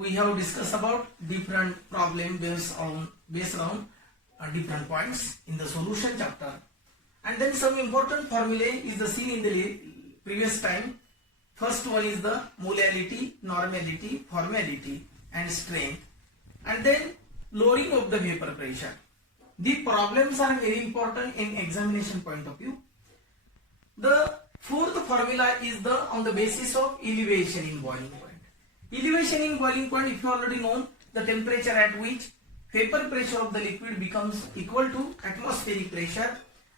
we have discussed about different problem based on different points in the solution chapter, and then some important formulae is the seen in the previous time. First one is the molality, normality, formality and strength, and then lowering of the vapor pressure. The problems are very important in examination point of view. The fourth formula is on the basis of elevation in boiling point. Elevation in boiling point, if you already know, the temperature at which vapor pressure of the liquid becomes equal to atmospheric pressure,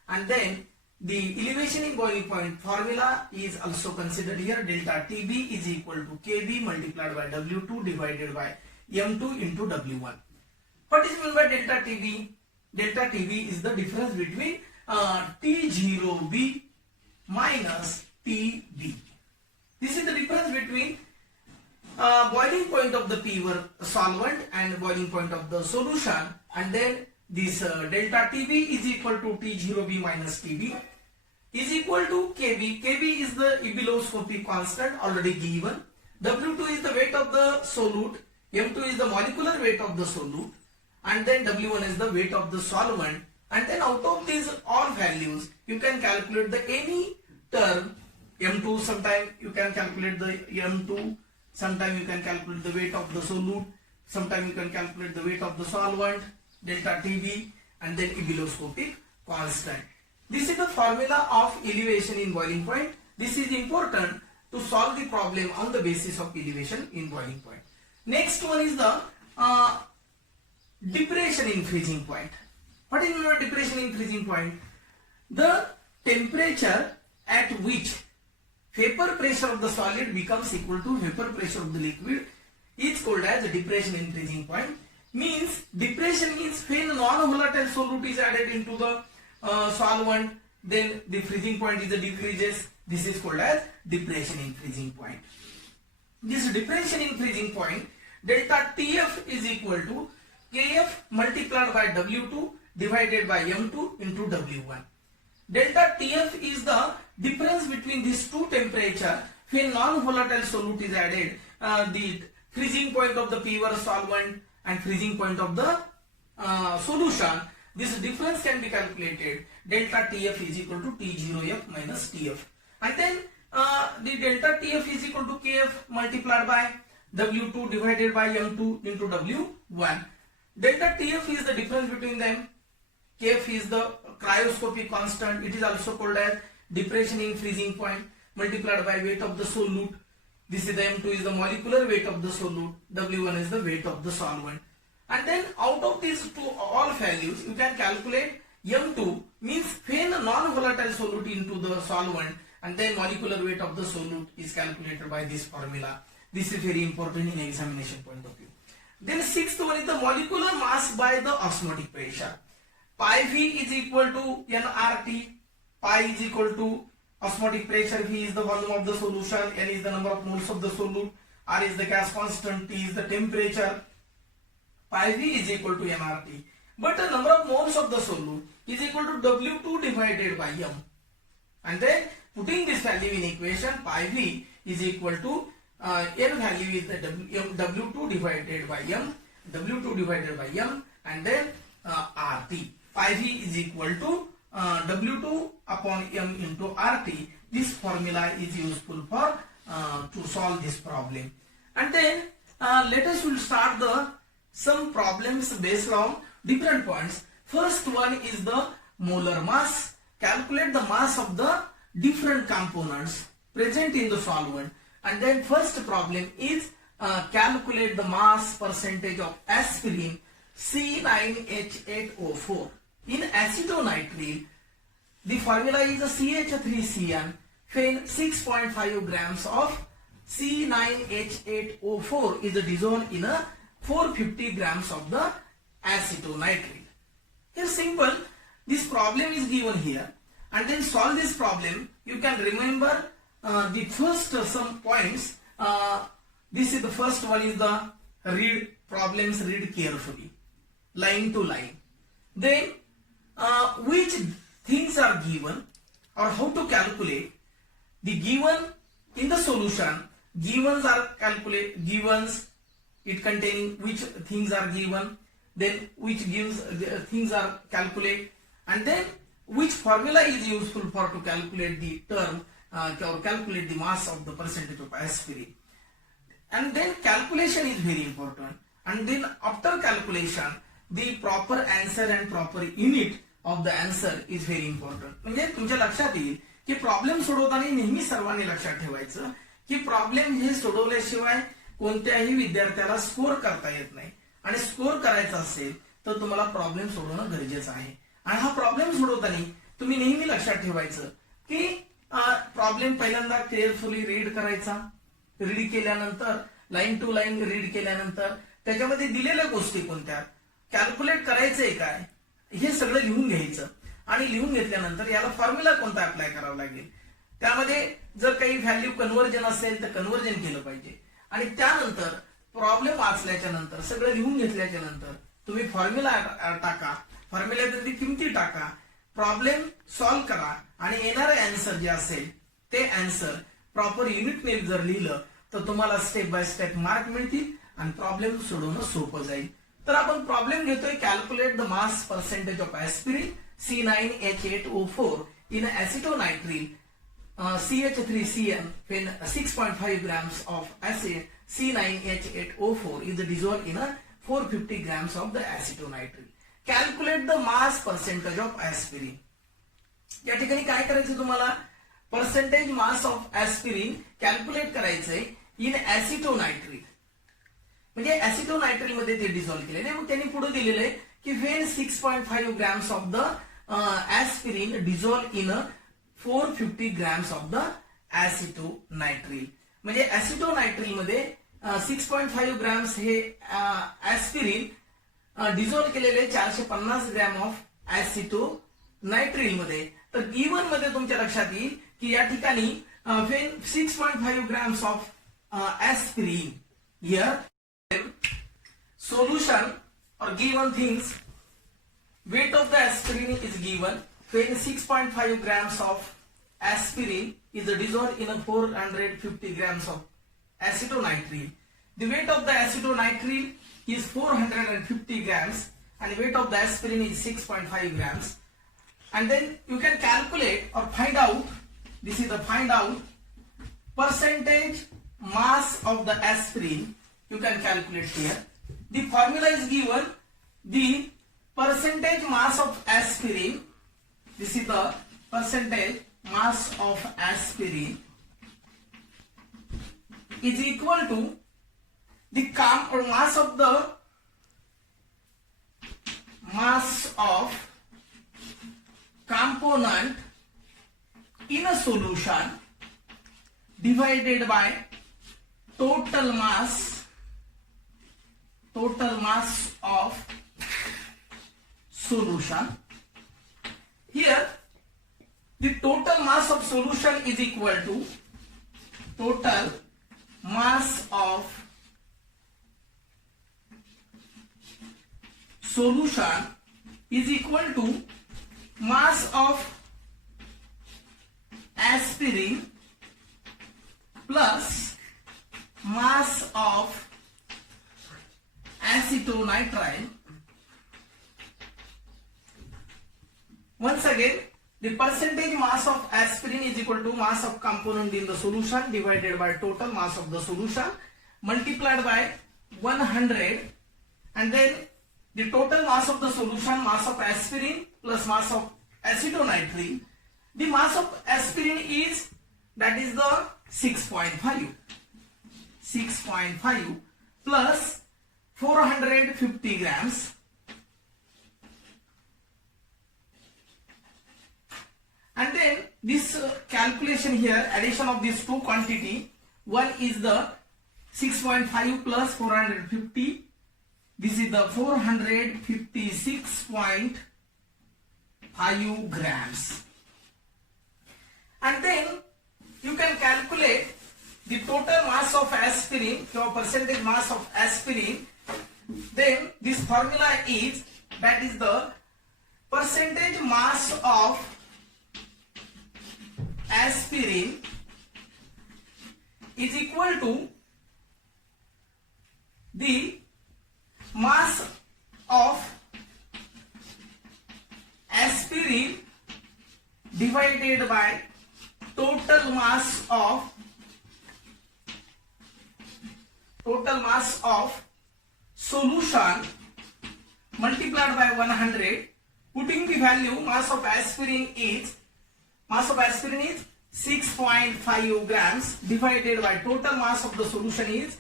and then the elevation in boiling point formula is also considered here. Delta TB is equal to KB multiplied by W2 divided by M2 into W1. What is meant by delta TB? Delta TB is the difference between T0B minus TB. This is the difference between boiling point of the pure solvent and boiling point of the solution, and then this delta TB is equal to T0B minus TB is equal to KB. KB is the ebullioscopic constant already given. W2 is the weight of the solute. M2 is the molecular weight of the solute, and then W1 is the weight of the solvent. And then out of these all values, you can calculate the any term. M2, sometime you can calculate the M2, sometime you can calculate the weight of the solute, sometime you can calculate the weight of the solvent, delta TB, and then ebullioscopic constant. This is the formula of elevation in boiling point. This is important to solve the problem on the basis of elevation in boiling point. Next one is the depression in freezing point. What is meant by depression in freezing point? The temperature at which vapor pressure of the solid becomes equal to vapor pressure of the liquid is called as depression in freezing point. Means depression means when non-volatile solute is added into the solvent, then the freezing point is decreases. This is called as depression in freezing point. This depression in freezing point, delta TF is equal to KF multiplied by W2 divided by M2 into W1. Delta TF is the difference between these two temperature when non-volatile solute is added. The freezing point of the pure solvent and freezing point of the solution. This difference can be calculated. Delta TF is equal to T0F minus TF. And then the delta TF is equal to KF multiplied by W2 divided by M2 into W1. Delta TF is the difference between them. KF is the cryoscopic constant. It is also called as depression in freezing point multiplied by weight of the solute. This is the M2 is the molecular weight of the solute. W1 is the weight of the solvent. And then out of these two all values, you can calculate M2 means when non-volatile solute into the solvent, and then molecular weight of the solute is calculated by this formula. This is very important in examination point of view. Then sixth one is the molecular mass by the osmotic pressure. Pi V is equal to nRT. Pi is equal to osmotic pressure. V is the volume of the solution. N is the number of moles of the solute. R is the gas constant. T is the temperature. Pi V is equal to nRT. But the number of moles of the solute is equal to W2 divided by M. And then putting this value in equation, pi V is equal to N value is the W2 divided by M. W2 divided by M, and then RT. Pi V is equal to W2 upon M into RT. This formula is useful for to solve this problem. And then let us will start some problems based on different points. First one is the molar mass. Calculate the mass of the different components present in the solvent. And then first problem is calculate the mass percentage of aspirin C9H8O4. In acetonitrile, the formula is a CH3CN when 6.5 grams of C9H8O4 is dissolved in a 450 grams of the acetonitrile. Here simple, this problem is given here, and then solve this problem. You can remember the first some points. This is the first one is the read problems, read carefully, line to line. Then which things are given or how to calculate the given in the solution. Givens are calculate, givens it containing which things are given, then which gives things are calculated, and then which formula is useful for to calculate the term or calculate the mass of the percentage of aspirin. And then calculation is very important, and then after calculation the proper answer and proper unit of the answer is very important. म्हणजे तुमच्या लक्षात येईल की problem सोडवताना नेहमी सर्वांनी लक्षात ठेवायचं की प्रॉब्लेम हे सोडवल्याशिवाय कोणत्याही विद्यार्थ्याला स्कोर करता येत नाही, आणि स्कोर करायचा असेल तर तुम्हाला प्रॉब्लेम सोडवणं गरजेचं आहे. आणि हा प्रॉब्लेम सोडवताना तुम्ही नेहमी लक्षात ठेवायचं की प्रॉब्लेम पहिल्यांदा केअरफुली रीड करायचा, रीड केल्यानंतर लाईन टू लाईन रीड केल्यानंतर त्याच्यामध्ये दिलेल्या गोष्टी कोणत्या, कॅल्क्युलेट करायचंय काय, हे सगळं लिहून घ्यायचं, आणि लिहून घेतल्यानंतर याला फॉर्म्युला कोणता अप्लाय करावा लागेल, त्यामध्ये जर काही व्हॅल्यू कन्व्हर्जन असेल तर कन्व्हर्जन केलं पाहिजे, आणि त्यानंतर प्रॉब्लेम वाचल्याच्या नंतर सगळं लिहून घेतल्याच्या नंतर तुम्ही फॉर्म्युला टाका, फॉर्म्युल्यातली किमती टाका, प्रॉब्लेम सॉल्व्ह करा, आणि येणारे आन्सर जे असेल ते आन्सर प्रॉपर युनिटने जर लिहिलं तर तुम्हाला स्टेप बाय स्टेप मार्क मिळतील आणि प्रॉब्लेम सोडवणं सोपं जाईल. तर आपण प्रॉब्लेम घेतोय, calculate the mass percentage of aspirin C9H8O4 in acetonitrile CH3CN when 6.5 grams of acid C9H8O4 is dissolved in a 450 grams of the acetonitrile. Calculate the mass percentage of aspirin. या ठिकाणी काय करायचं तुम्हाला, percentage mass of aspirin calculate करायचंय इन ऍसिटोनायट्रिल, म्हणजे acetonitrile मध्ये ते dissolve केलेले. मग त्यांनी पुढे दिलेलं आहे की when 6.5 grams of the aspirin dissolve in 450 grams of the acetonitrile, म्हणजे ऍसिटोनायट्रिल मध्ये 6.5 ग्रॅम्स हे एस्पिरिन डिझॉल्व्ह केलेले 450 ग्रॅम ऑफ ऍसिटोनायट्रिल मध्ये. तर गिवन मध्ये तुमच्या लक्षात येईल की या ठिकाणी when 6.5 grams of aspirin here solution or given things, weight of the aspirin is given when 6.5 grams of aspirin is dissolved in a 450 grams of acetonitrile. The weight of the acetonitrile is 450 grams and weight of the aspirin is 6.5 grams, and then you can calculate or find out, this is the find out percentage mass of the aspirin. You can calculate here. The formula is given, the percentage mass of aspirin, this is the percentage mass of aspirin is equal to the mass of component in a solution divided by total mass of solution. Here the total mass of solution is equal to total mass of solution is equal to mass of aspirin plus mass of acetonitrile. Once again, the percentage mass of aspirin is equal to mass of component in the solution divided by total mass of the solution multiplied by 100, and then the total mass of the solution, mass of aspirin plus mass of acetonitrile. The mass of aspirin is, that is the 6.5 plus 450 grams, and then this calculation here, addition of these two quantity, one is the 6.5 plus 450, this is the 456.5 grams, and then you can calculate the total mass of aspirin, your percentage mass of aspirin. Then this formula is, that is the percentage mass of aspirin is equal to the mass of aspirin divided by total mass of solution multiplied by 100. Putting the value, mass of aspirin is 6.5 grams divided by total mass of the solution is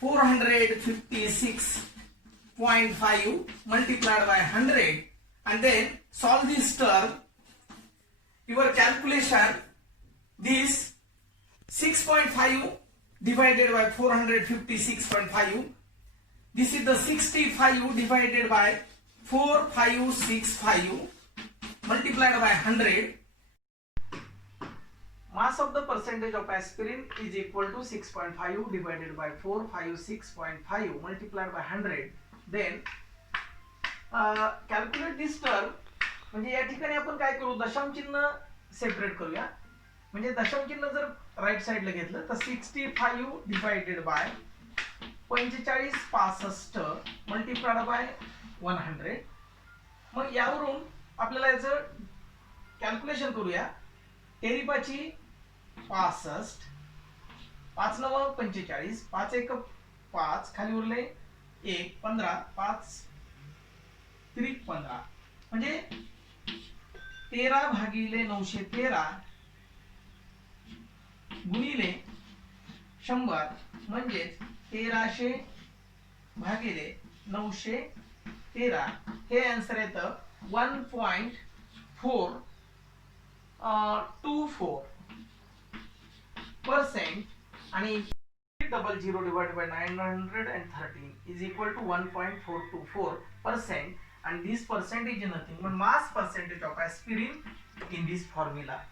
456.5 multiplied by 100, and then solve this term. Your calculation, this 6.5 divided by 456.5, this is the 65 divided by 4565 multiplied by 100. Mass of the percentage of aspirin is equal to 6.5 divided by 456.5 multiplied by 100. Then calculate this term. म्हणजे या ठिकाणी आपण काय करू, दशांश चिन्ह separate करूया. म्हणजे दशांश चिन्ह जर राईट साइडला घेतलं तर 65 डिवाइडेड बाय 4565 मल्टिप्लाइड बाय 100. मग यावरून आपल्याला याचं कॅल्क्युलेशन करूया. तेरीपाची 65, 5 9 45, 5 1 5, खाली उरले 1 15, 5 3 15, म्हणजे 13 भागिले 913 गुणिले 100 म्हणजे 1300 भागिले 913. हे आन्सर येतं 1.424% आणि 00 divided by 913 is equal to 1.424%, and this percentage is nothing but mass percentage of aspirin in this formula.